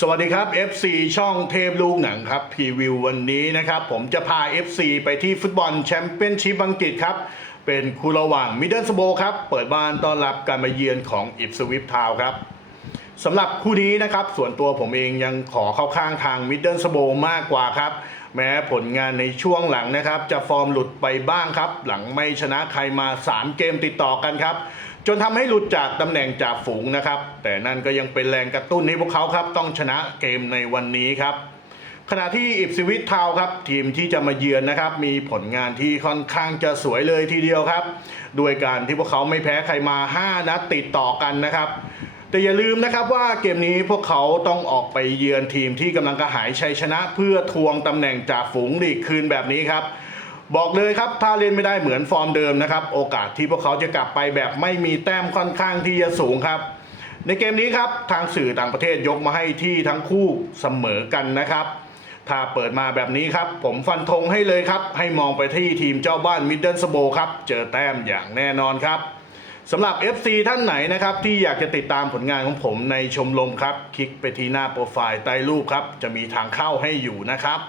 สวัสดีครับ FC ช่องเทพลูกหนังครับพรีวิววันนี้นะครับ ผมจะพา FC ไปที่ฟุตบอลแชมเปี้ยนชิพอังกฤษครับ เป็นคู่ระหว่างมิดเดิลสโบครับ เปิดบ้านต้อนรับการมาเยือนของอิปสวิฟทาวครับสำหรับคู่นี้นะครับ ส่วนตัวผมเองยังขอเข้าข้างทางมิดเดิลสโบมากกว่าครับ แม้ผลงานในช่วงหลังนะครับ จะฟอร์มหลุดไปบ้างครับ หลังไม่ชนะใครมา 3 เกมติดต่อกันครับ จนทำให้หลุดจากตำแหน่งจ่าฝูงนะครับ แต่นั่นก็ยังเป็นแรงกระตุ้นให้พวกเขาครับต้องชนะเกมในวันนี้ครับขณะที่อิปสวิตทาวครับ ทีมที่จะมาเยือนนะครับ มีผลงานที่ค่อนข้างจะสวยเลยทีเดียวครับ ด้วยการที่พวกเขาไม่แพ้ใครมา 5 นัดติดต่อกันนะครับ แต่อย่าลืมนะครับว่าเกมนี้พวกเขาต้องออกไปเยือนทีมที่กำลังกระหายชัยชนะ เพื่อทวงตำแหน่งจ่าฝูงลีกคืนแบบนี้ครับ บอกเลยครับถ้าเล่นไม่ได้เหมือนฟอร์มเดิมนะครับ โอกาสที่พวกเขาจะกลับไปแบบไม่มีแต้มค่อนข้างที่จะสูงครับ ในเกมนี้ครับทางสื่อต่างประเทศยกมาให้ที่ทั้งคู่เสมอกันนะครับ ถ้าเปิดมาแบบนี้ครับ ผมฟันธงให้เลยครับ ให้มองไปที่ทีมเจ้าบ้านมิดเดิลสโบครับ เจอแต้มอย่างแน่นอนครับสำหรับ FC ท่านไหนนะครับที่อยากจะติดตามผลงานของผมในชมรมครับ คลิกไปที่หน้าโปรไฟล์ใต้รูปครับ จะมีทางเข้าให้อยู่นะครับ